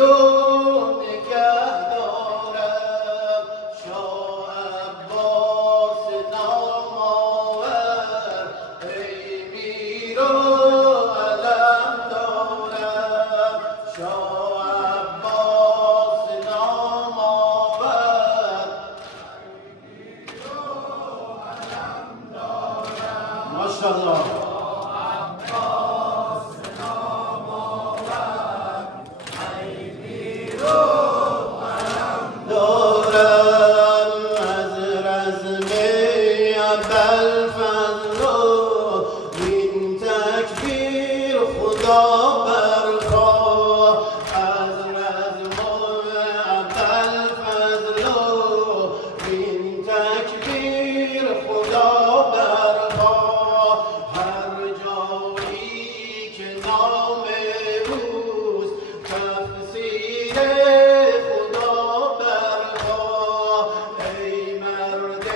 و نگه دارم شاه عباس نامآور ای میر و علم دارم شاه عباس نامآور ماشاءالله خدا برخواه از رزم ابوالفضل این تکبیر خدا برخواه هر جایی که نام اوست تفسیر خدا برخواه ای مرد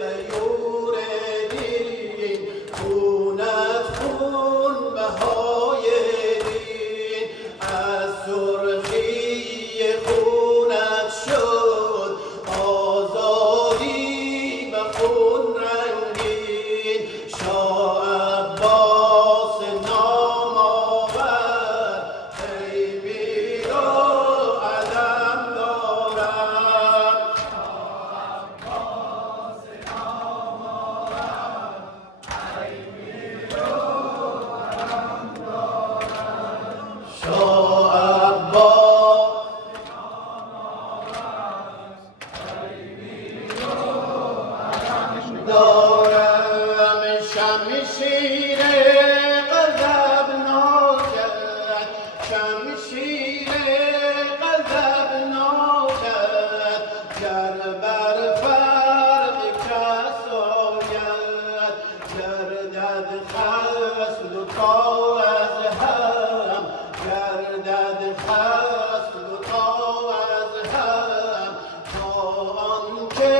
غیور دین خونت خون بهای دین از سرخی خونت شد آزادی به خون رنگین شاه عباس نامآور ای میر و علم دارم شاه عباس دارم شمشیر غضبناکت شمشیر غضبناکت گر بر فرق کس آید گردد خصم دوتا از هم گردد خصم دوتا از هم تا آنکه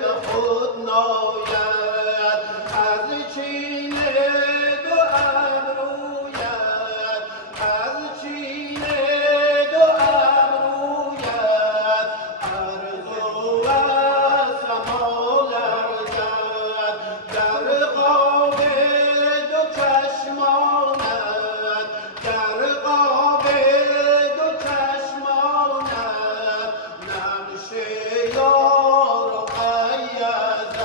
به خود ناید از چین دو ابرویت از چین دو ابرویت عرض و سما لرزد در قاب دو چشمانت در قاب دو چشمانت نقش یار و قیزد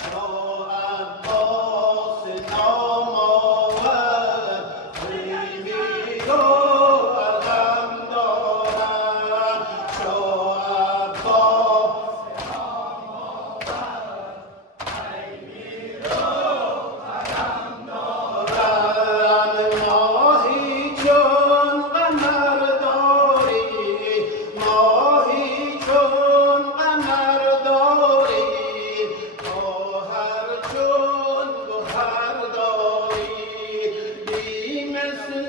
شاه عباس نامآور ای میر و علم دارم شاه عباس ماهی چون قمر داری ماهی چون قمر داری گوهر چون گوهر داری بی مثل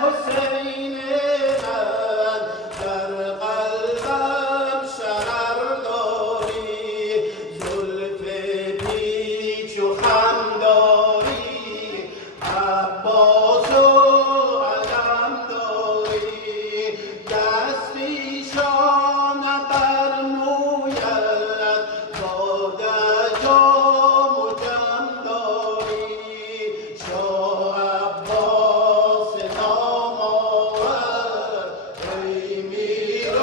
حسین من در قلبم شرر داری زلف پیچ و خم داری عباس و علم داری دستیشان بر مویت باد جام و جم داری شاه عباس نامآور ای میر و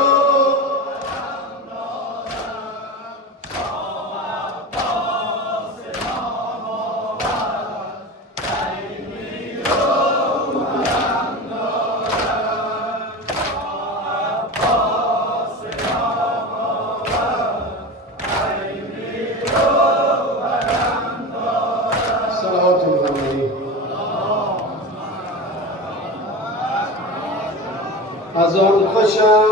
صلوات محمدی از آن خوشم